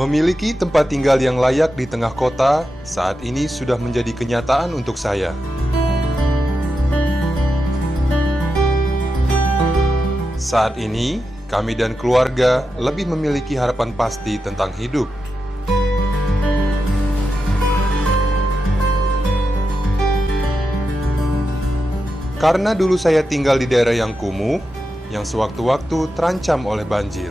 Memiliki tempat tinggal yang layak di tengah kota saat ini sudah menjadi kenyataan untuk saya. Saat ini, kami dan keluarga lebih memiliki harapan pasti tentang hidup. Karena dulu saya tinggal di daerah yang kumuh, yang sewaktu-waktu terancam oleh banjir.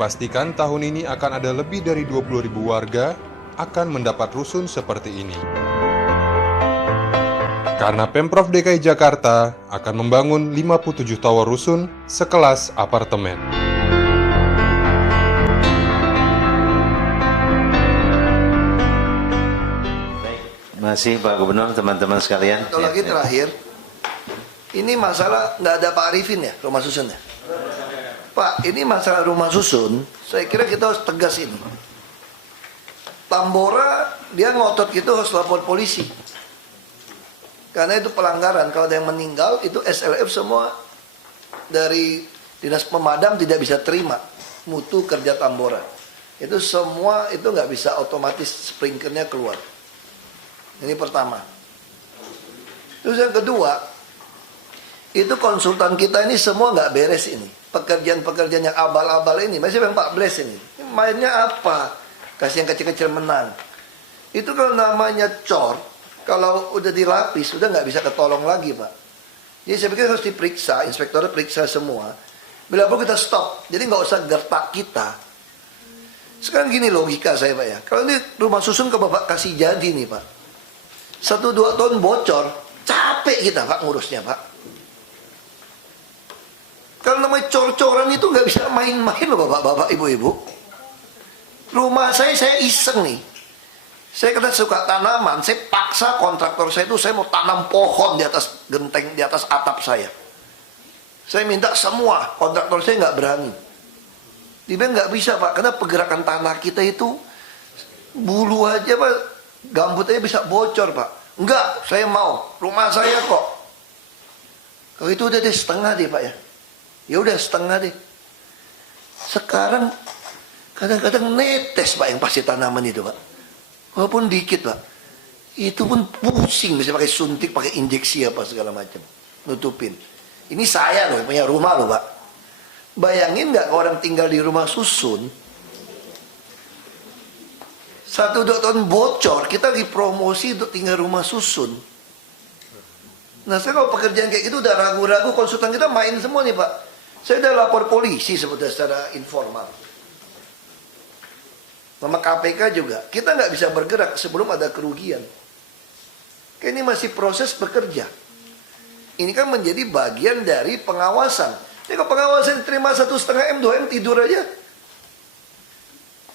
Dipastikan tahun ini akan ada lebih dari 20.000 warga akan mendapat rusun seperti ini. Karena Pemprov DKI Jakarta akan membangun 57 tower rusun sekelas apartemen. Masih Pak Gubernur, teman-teman sekalian. Satu lagi terakhir, ini masalah nggak ada Pak Arifin ya, rumah susun ya? Pak, ini masalah rumah susun, saya kira kita harus tegas ini. Tambora, dia ngotot gitu harus lapor polisi. Karena itu pelanggaran, kalau ada yang meninggal, itu SLF semua dari Dinas Pemadam tidak bisa terima mutu kerja Tambora. Itu semua, itu nggak bisa otomatis sprinkernya keluar. Ini pertama. Terus yang kedua, itu konsultan kita ini semua nggak beres ini. Pekerjaan-pekerjaan yang abal-abal ini, masih yang Pak Bles ini. Mainnya apa? Kasih yang kecil-kecil menang. Itu kalau namanya cor, kalau udah dilapis, udah nggak bisa ketolong lagi Pak. Jadi saya pikir harus diperiksa, inspektornya periksa semua. Bila perlu kita stop, jadi nggak usah gertak kita. Sekarang gini logika saya Pak ya. Kalau ini rumah susun ke Bapak kasih jadi nih Pak. 1-2 tahun bocor, capek kita Pak ngurusnya Pak. Kalau namanya cor-coran itu nggak bisa main-main loh Bapak-bapak, Ibu-ibu. Rumah saya iseng nih. Saya kena suka tanaman, saya paksa kontraktor saya itu, saya mau tanam pohon di atas genteng, di atas atap saya. Saya minta semua, kontraktor saya nggak berani. Dia bilang nggak bisa Pak, karena pergerakan tanah kita itu bulu aja Pak, gambut aja bisa bocor Pak. Enggak, saya mau, rumah saya kok. Kalau itu udah deh setengah deh Pak ya. Ya udah setengah deh. Sekarang kadang-kadang netes Pak yang pasti tanaman itu Pak. Walaupun dikit Pak. Itu pun pusing, bisa pakai suntik, pakai injeksi apa segala macam. Nutupin. Ini saya loh, punya rumah loh Pak. Bayangin nggak orang tinggal di rumah susun, 1-2 tahun bocor, kita lagi promosi untuk tinggal rumah susun. Nah saya kalau pekerjaan kayak gitu udah ragu-ragu, konsultan kita main semua nih Pak. Saya udah lapor polisi sebetulnya secara informal. Sama KPK juga. Kita nggak bisa bergerak sebelum ada kerugian. Kayak ini masih proses bekerja. Ini kan menjadi bagian dari pengawasan. Jadi kalau pengawasan diterima 1,5 M, 2 M tidur aja.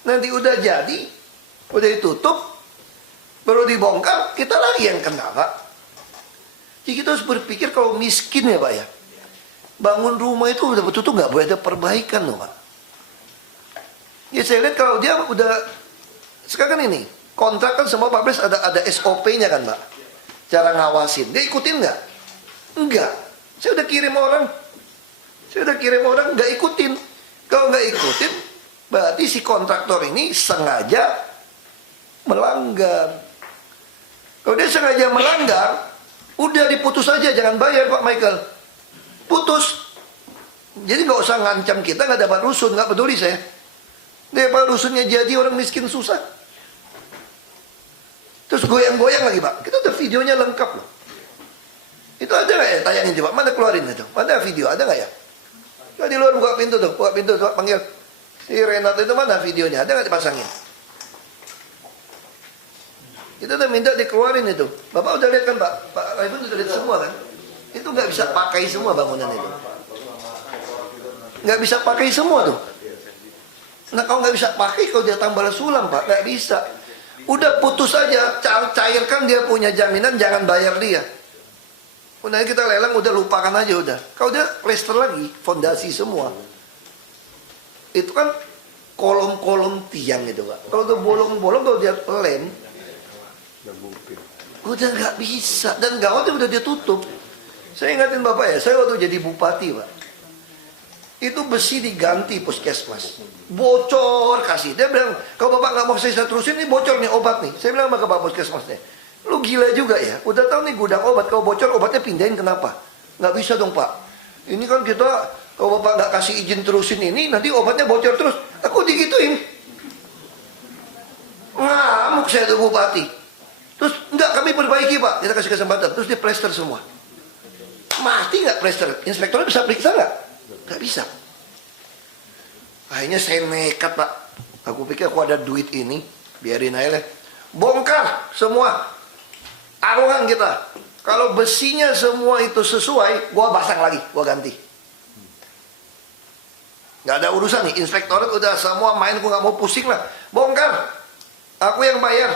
Nanti udah jadi, udah ditutup, baru dibongkar, kita lagi yang kena Pak. Jadi kita harus berpikir kalau miskin ya Pak ya. Bangun rumah itu udah betul-betul nggak boleh ada perbaikan loh Pak. Ya saya lihat kalau dia udah, sekarang kan ini, kontrak kan semua Pak Pres ada SOP-nya kan Pak. Cara ngawasin, dia ikutin nggak? Enggak. Saya udah kirim orang nggak ikutin. Kalau nggak ikutin, berarti si kontraktor ini sengaja melanggar. Kalau dia sengaja melanggar, udah diputus aja, jangan bayar Pak Michael. Putus. Jadi nggak usah ngancam kita nggak dapat rusun, nggak peduli saya. Daripada rusunnya jadi orang miskin susah. Terus goyang-goyang lagi Pak. Kita ada videonya lengkap loh. Itu ada nggak ya? Tayangin coba. Mana keluarin itu? Mana video? Ada nggak ya? Nah, di luar buka pintu tuh, panggil. Si Renat itu mana videonya? Ada nggak dipasangin? Kita udah minta dikeluarin itu. Bapak udah lihat kan Pak? Pak Raifun udah lihat semua kan? Itu nggak bisa pakai semua bangunan itu. Nggak bisa pakai semua tuh. Nah kalau nggak bisa pakai, kalau dia tambah sulam Pak, nggak bisa. Udah putus aja, cairkan dia punya jaminan, jangan bayar dia. Udah kita lelang, udah lupakan aja udah. Kalau dia plester lagi, fondasi semua. Itu kan kolom-kolom tiang itu Pak. Kalau udah bolong-bolong, kalau dia lem, Udah nggak bisa. Dan gawatnya udah dia tutup. Saya ingatin Bapak ya, saya waktu jadi bupati Pak. Itu besi diganti puskesmas. Bocor kasih. Dia bilang, kalau Bapak nggak mau saya terusin, ini bocor nih obat nih. Saya bilang sama Bapak puskesmasnya, lu gila juga ya. Udah tahu nih gudang obat, kalau bocor obatnya pindahin kenapa? Nggak bisa dong Pak. Ini kan kita, kalau Bapak nggak kasih izin terusin ini, nanti obatnya bocor terus. Aku digituin. Ngamuk saya tuh bupati. Terus enggak, kami perbaiki Pak, kita kasih kesempatan. Terus di plester semua. Mati nggak plester? Inspektornya bisa periksa nggak? Nggak bisa. Akhirnya saya nekat Pak. Aku pikir aku ada duit ini, biarin aja deh. Bongkar semua arungan kita. Kalau besinya semua itu sesuai, gua pasang lagi, gua ganti. Nggak ada urusan nih, inspektorat udah semua main, gua nggak mau pusing lah. Bongkar, aku yang bayar.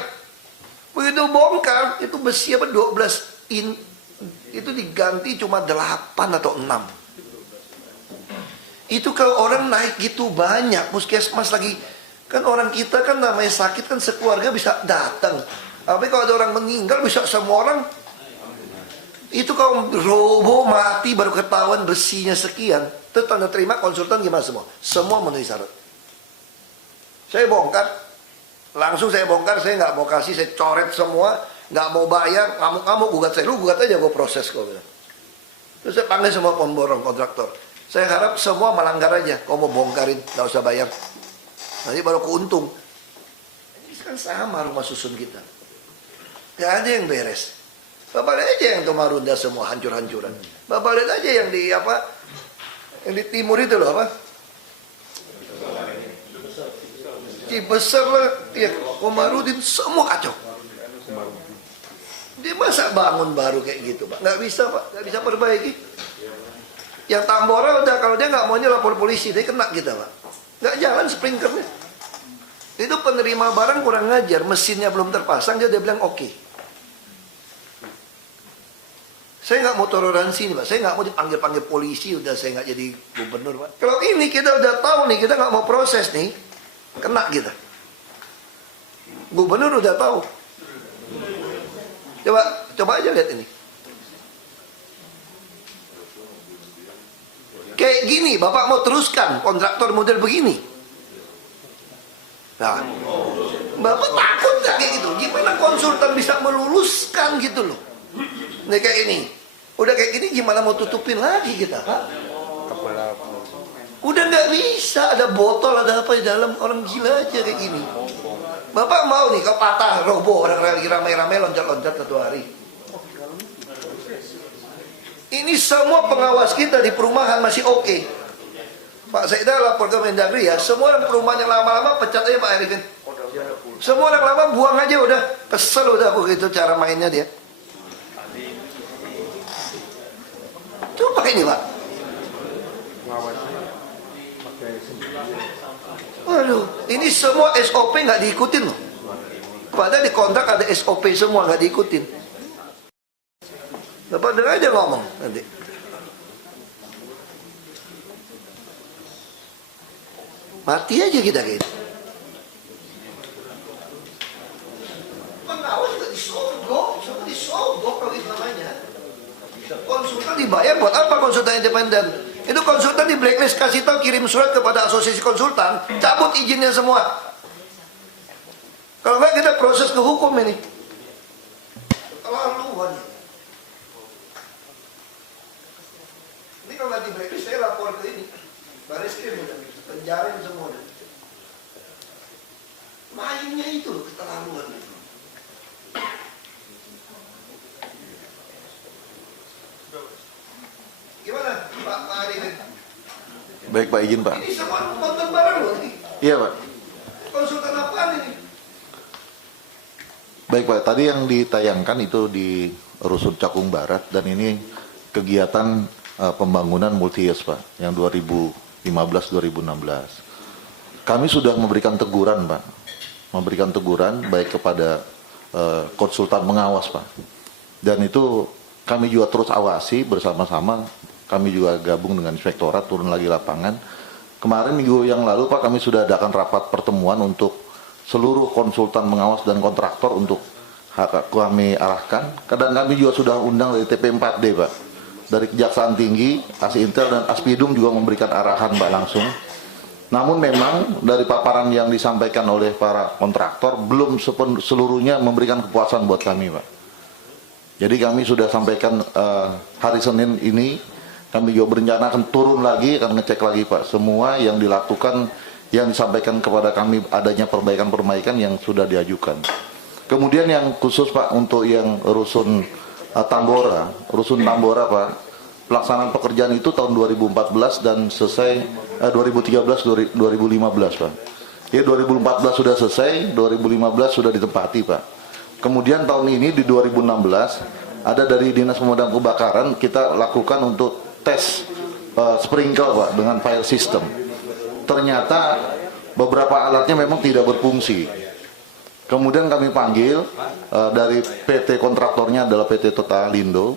Begitu bongkar, itu besi apa 12 in, itu diganti cuma 8 atau 6. Itu kalau orang naik gitu banyak, puskesmas lagi, kan orang kita kan namanya sakit kan sekeluarga bisa datang. Tapi kalau ada orang meninggal bisa semua orang. Itu kalau robo mati baru ketahuan besinya sekian. Itu tanda terima konsultan gimana semua? Semua memenuhi syarat. Saya bongkar, langsung saya bongkar, saya nggak mau kasih, saya coret semua, nggak mau bayar, ngamuk-ngamuk gugat saya, lu gugat aja gue proses kok. Terus saya panggil semua pemborong kontraktor. Saya harap semua melanggar aja, kau mau bongkarin, nggak usah bayar. Nanti baru keuntung. Ini kan sama rumah susun kita. Gak ada yang beres. Bapak lihat aja yang Tomarunda semua hancur-hancuran. Bapak lihat aja yang di apa? Yang di timur itu loh apa? Besar lah, ya Komarudin semua kacau. Dia masa bangun baru kayak gitu Pak? Nggak bisa Pak, nggak bisa perbaiki. Yang Tambora udah kalau dia nggak maunya lapor polisi, dia kena kita Pak. Nggak jalan sprinklernya. Itu penerima barang kurang ngajar, mesinnya belum terpasang, dia udah bilang oke. Saya nggak mau toleransi nih Pak, saya nggak mau dipanggil-panggil polisi, udah saya nggak jadi gubernur Pak. Kalau ini kita udah tahu nih, kita nggak mau proses nih, kena kita. Gubernur udah tahu. Coba aja lihat ini. Kayak gini, Bapak mau teruskan kontraktor model begini. Nah, Bapak takut nggak kayak gitu? Gimana konsultan bisa meluluskan gitu loh? Nih kayak ini. Udah kayak gini gimana mau tutupin lagi kita, Pak? Udah nggak bisa, ada botol, ada apa di dalam, orang gila aja kayak gini. Bapak mau nih, kalau patah, roboh, orang lagi ramai-ramai loncat-loncat satu hari. Ini semua pengawas kita di perumahan masih oke. Pak Saida lapor ke Mendagri ya, semua orang perumahan yang lama-lama pecat aja Pak Arifin. Semua orang lama buang aja udah, kesel udah aku gitu cara mainnya dia. Coba pakai ini Pak. Waduh, ini semua SOP nggak diikutin loh. Padahal di kontrak ada SOP semua nggak diikutin. Bapak dengar aja ngomong nanti. Mati aja kita kayak gitu. Pengawas juga disogok, semua disogok kalau itu namanya. Konsultan dibayar buat apa konsultan independen? Itu konsultan di blacklist, kasih tahu, kirim surat kepada asosiasi konsultan, cabut izinnya semua. Kalau nggak kita proses ke hukum ini. Keterlaluan. Ini kalau nggak di blacklist saya lapor ke ini, baris krim udah, penjarain semua. Mainnya itu loh, keterlaluan. Gimana Pak Arifin? Baik Pak, izin Pak. Ini semua nonton bareng loh nih. Iya Pak. Konsultan apaan ini? Baik Pak, tadi yang ditayangkan itu di Rusun Cakung Barat dan ini kegiatan pembangunan multi-use Pak, yang 2015-2016. Kami sudah memberikan teguran Pak, memberikan teguran baik kepada konsultan pengawas Pak. Dan itu kami juga terus awasi bersama-sama, kami juga gabung dengan inspektorat, turun lagi lapangan. Kemarin minggu yang lalu Pak, kami sudah adakan rapat pertemuan untuk seluruh konsultan pengawas dan kontraktor untuk kami arahkan. Kadang kami juga sudah undang dari TP4D Pak, dari Kejaksaan Tinggi, Asintel dan Aspidum juga memberikan arahan Pak langsung. Namun memang dari paparan yang disampaikan oleh para kontraktor belum seluruhnya memberikan kepuasan buat kami Pak. Jadi kami sudah sampaikan hari Senin ini, kami juga berencana akan turun lagi, akan ngecek lagi Pak semua yang dilakukan, yang disampaikan kepada kami adanya perbaikan-perbaikan yang sudah diajukan. Kemudian yang khusus Pak untuk yang rusun Tambora Pak, pelaksanaan pekerjaan itu tahun 2014 dan selesai 2013-2015 Pak. Jadi 2014 sudah selesai, 2015 sudah ditempati Pak. Kemudian tahun ini di 2016 ada dari Dinas Pemadam Kebakaran kita lakukan untuk tes sprinkle Pak dengan fire system. Ternyata beberapa alatnya memang tidak berfungsi. Kemudian kami panggil dari PT kontraktornya adalah PT Totalindo.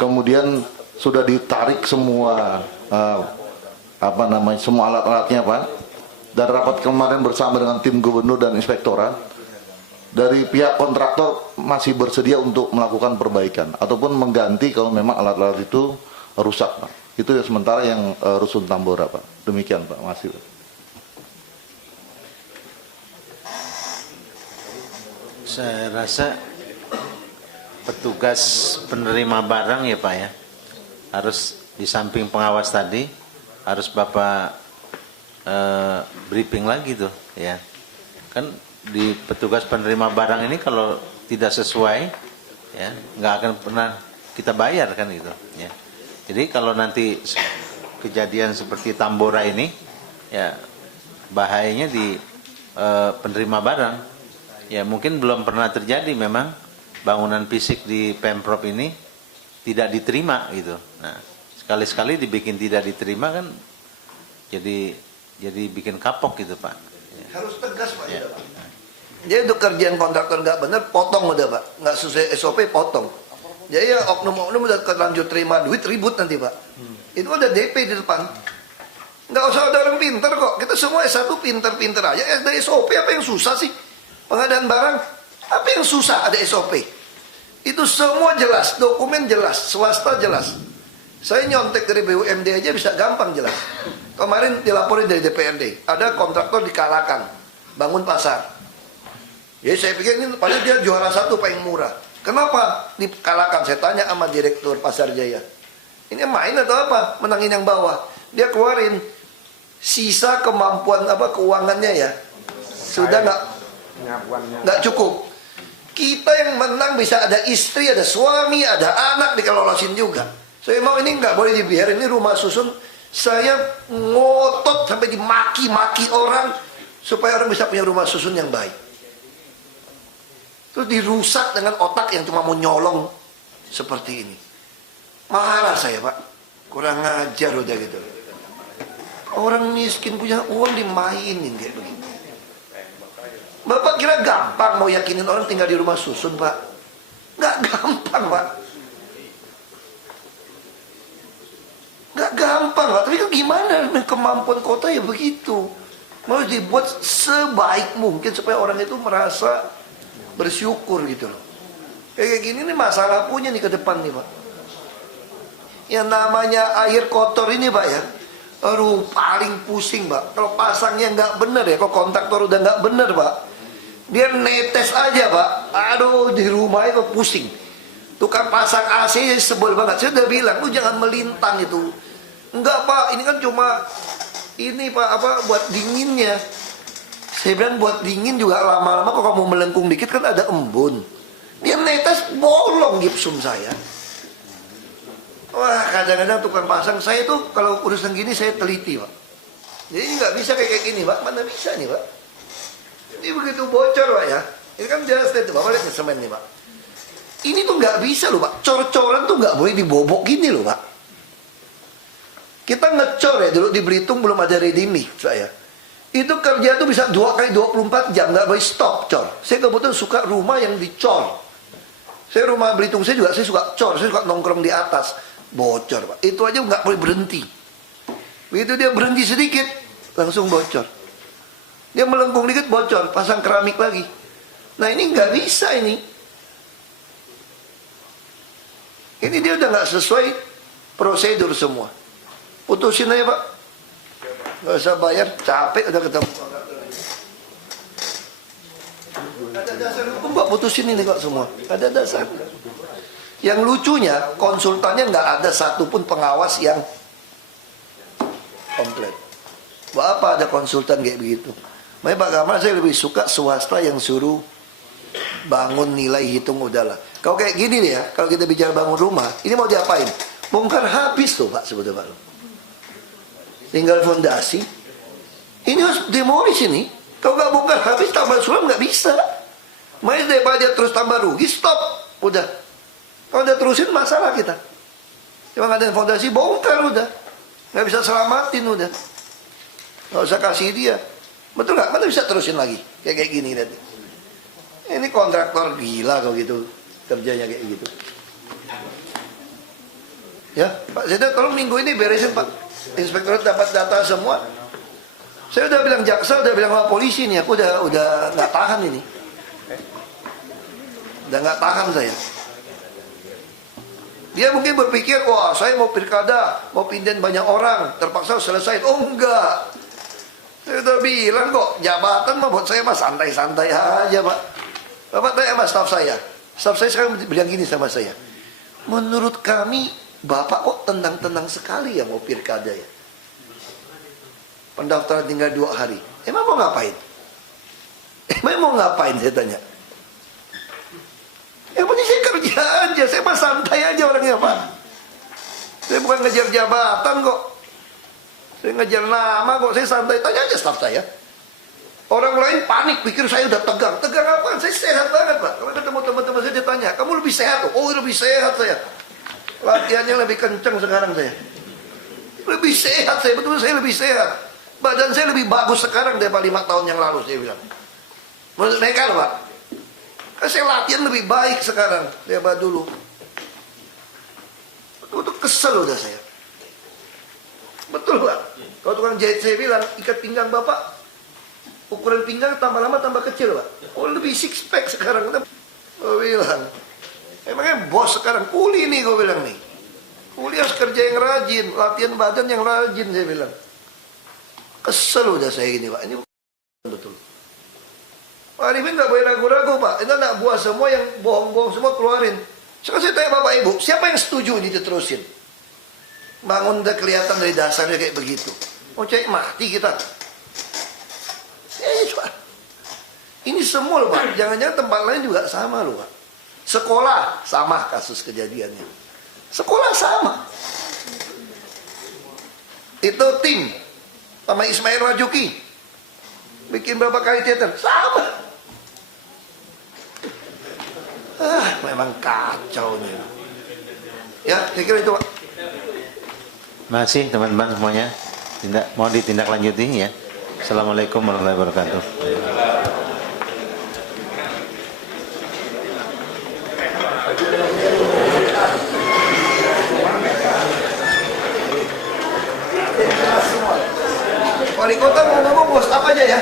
Kemudian sudah ditarik semua semua alat-alatnya Pak. Dan rapat kemarin bersama dengan tim gubernur dan inspektorat, dari pihak kontraktor masih bersedia untuk melakukan perbaikan ataupun mengganti kalau memang alat-alat itu rusak Pak. Itu yang sementara yang rusun Tambora Pak. Demikian Pak, masih Pak. Saya rasa petugas penerima barang ya Pak ya, harus di samping pengawas tadi harus Bapak briefing lagi tuh ya. Kan di petugas penerima barang ini kalau tidak sesuai ya nggak akan pernah kita bayar kan gitu ya. Jadi kalau nanti kejadian seperti Tambora ini ya bahayanya di penerima barang ya, mungkin belum pernah terjadi memang bangunan fisik di Pemprov ini tidak diterima gitu. Nah, sekali-sekali dibikin tidak diterima kan jadi bikin kapok gitu Pak. Ya. Harus tegas Pak. Ya. Jadi untuk kerjaan kontraktor nggak benar, potong udah Pak. Nggak sesuai SOP, potong. Jadi ya oknum-oknum udah terlanjur terima duit, ribut nanti Pak. Itu ada DP di depan. Nggak usah ada orang pinter kok. Kita semua S1 pinter-pinter aja. Ada SOP apa yang susah sih? Pengadaan barang, apa yang susah ada SOP? Itu semua jelas, dokumen jelas, swasta jelas. Saya nyontek dari BUMD aja bisa gampang jelas. Kemarin dilaporin dari DPRD, ada kontraktor dikalahkan, bangun pasar. Jadi saya pikir ini padahal dia juara satu paling murah. Kenapa dikalahkan? Saya tanya sama direktur Pasar Jaya. Ini main atau apa? Menangin yang bawah. Dia keluarin sisa kemampuan keuangannya ya. Sudah nggak cukup. Kita yang menang bisa ada istri, ada suami, ada anak dikelolosin juga. Saya mau ini nggak boleh dibiarin. Ini rumah susun. Saya ngotot sampai dimaki-maki orang supaya orang bisa punya rumah susun yang baik. Terus dirusak dengan otak yang cuma mau nyolong seperti ini. Marah saya Pak. Kurang ngajar udah gitu. Orang miskin punya uang dimainin kayak begitu. Bapak kira gampang mau yakinin orang tinggal di rumah susun Pak? Nggak gampang Pak. Nggak gampang Pak. Tapi kan gimana kemampuan kota ya begitu. Mau dibuat sebaik mungkin supaya orang itu merasa bersyukur gitu loh. Kayak gini nih masalah punya nih ke depan nih Pak. Yang namanya air kotor ini Pak ya. Aduh paling pusing Pak. Kalau pasangnya nggak bener ya, kalau kontraktor udah nggak bener Pak, dia netes aja Pak. Aduh di rumah itu pusing. Tukang pasang AC sebel banget. Saya udah bilang lu jangan melintang itu. Enggak Pak, ini kan cuma ini Pak buat dinginnya. Saya bilang buat dingin juga lama-lama kalau kamu melengkung dikit kan ada embun. Dia netes bolong gipsum saya. Wah kadang-kadang tukang pasang saya tuh kalau urusan gini saya teliti Pak. Jadi nggak bisa kayak gini Pak. Mana bisa nih Pak. Ini begitu bocor Pak ya. Ini kan jelas itu Bapak lihat semen nih Pak. Ini tuh nggak bisa loh Pak. Cor-coran tuh nggak boleh dibobok gini loh Pak. Kita ngecor ya dulu di Belitung belum ada ready mix saya. Itu kerja tuh bisa 2 kali 24 jam nggak boleh stop cor. Saya kebetulan suka rumah yang dicor. Saya rumah Belitung saya suka cor. Saya suka nongkrong di atas. Bocor Pak. Itu aja nggak boleh berhenti. Begitu dia berhenti sedikit langsung bocor. Dia melengkung dikit bocor. Pasang keramik lagi. Nah ini nggak bisa ini. Ini dia udah nggak sesuai prosedur semua. Putusin aja Pak. Nggak usah bayar, capek udah ketemu. Ada dasar hukum Pak, putusin ini kok semua. Ada dasar. Yang lucunya, konsultannya nggak ada satupun pengawas yang komplit. Apa ada konsultan kayak begitu? Makanya Pak Kamal saya lebih suka swasta yang suruh bangun nilai hitung udahlah. Kalau kayak gini nih ya, kalau kita bicara bangun rumah, ini mau diapain? Bongkar habis tuh Pak sebetulnya Pak. Tinggal fondasi. Ini harus demolish ini. Kalau nggak bongkar habis tambah sulam nggak bisa. Makanya daripada dia terus tambah rugi, stop. Udah. Kalau udah terusin masalah kita. Cuma ngadain fondasi bongkar udah. Nggak bisa selamatin udah. Nggak usah kasih dia. Betul nggak? Mana bisa terusin lagi? Kayak gini nanti. Ini kontraktor gila kalau gitu. Kerjanya kayak gitu. Ya, Pak Zeda tolong minggu ini beresin Pak. Inspektorat dapat data semua. Saya udah bilang jaksa, udah bilang sama polisi nih. Aku udah nggak tahan ini. Udah nggak tahan saya. Dia mungkin berpikir, wah saya mau pilkada, mau pindahin banyak orang, terpaksa selesai. Oh enggak. Saya udah bilang kok, jabatan mah buat saya mah santai-santai aja Pak. Bapak tanya sama staf saya. Staf saya sekarang bilang gini sama saya. Menurut kami, Bapak kok tenang-tenang sekali ya mau pilkada ya. Pendaftaran tinggal 2 hari. Emang mau ngapain? Emang mau ngapain saya tanya. Yang penting saya kerja aja, saya mah santai aja orangnya Pak. Saya bukan ngejar jabatan kok. Saya ngejar nama kok, saya santai. Tanya aja staf saya. Orang lain panik, pikir saya udah tegang. Tegang apa? Saya sehat banget Pak. Kalau ketemu teman-teman saya ditanya, kamu lebih sehat? Oh lebih sehat saya. Latihannya lebih kenceng sekarang saya. Lebih sehat saya, betul saya lebih sehat. Badan saya lebih bagus sekarang daripada 5 tahun yang lalu saya bilang. Menurut mereka loh Pak. Saya latihan lebih baik sekarang daripada dulu. Betul kesel udah saya. Betul Pak. Kalau tukang jahit saya bilang, ikat pinggang Bapak, ukuran pinggang tambah lama tambah kecil Pak. Oh lebih six pack sekarang. Gue bilang, emangnya bos sekarang kuli nih gue bilang nih. Kuli harus kerja yang rajin, latihan badan yang rajin saya bilang. Kesel udah saya ini Pak. Ini betul. Pak Arifin gak boleh ragu-ragu Pak. Ini anak buah semua yang bohong-bohong semua keluarin. Sekarang saya tanya Bapak Ibu, siapa yang setuju ini diterusin? Bangun udah kelihatan dari dasarnya kayak begitu. Mau cek mati kita. Ini semua loh Pak. Jangan-jangan tempat lain juga sama loh Pak. Sekolah sama kasus kejadiannya. Sekolah sama. Itu tim sama Ismail Marzuki bikin berapa kali teater sama. Memang kacau nih. Ya, saya kira itu Pak. Masih teman-teman semuanya. Mau ditindaklanjuti ya. Assalamualaikum warahmatullahi wabarakatuh. Wali kota mau ngomong bos apa aja ya?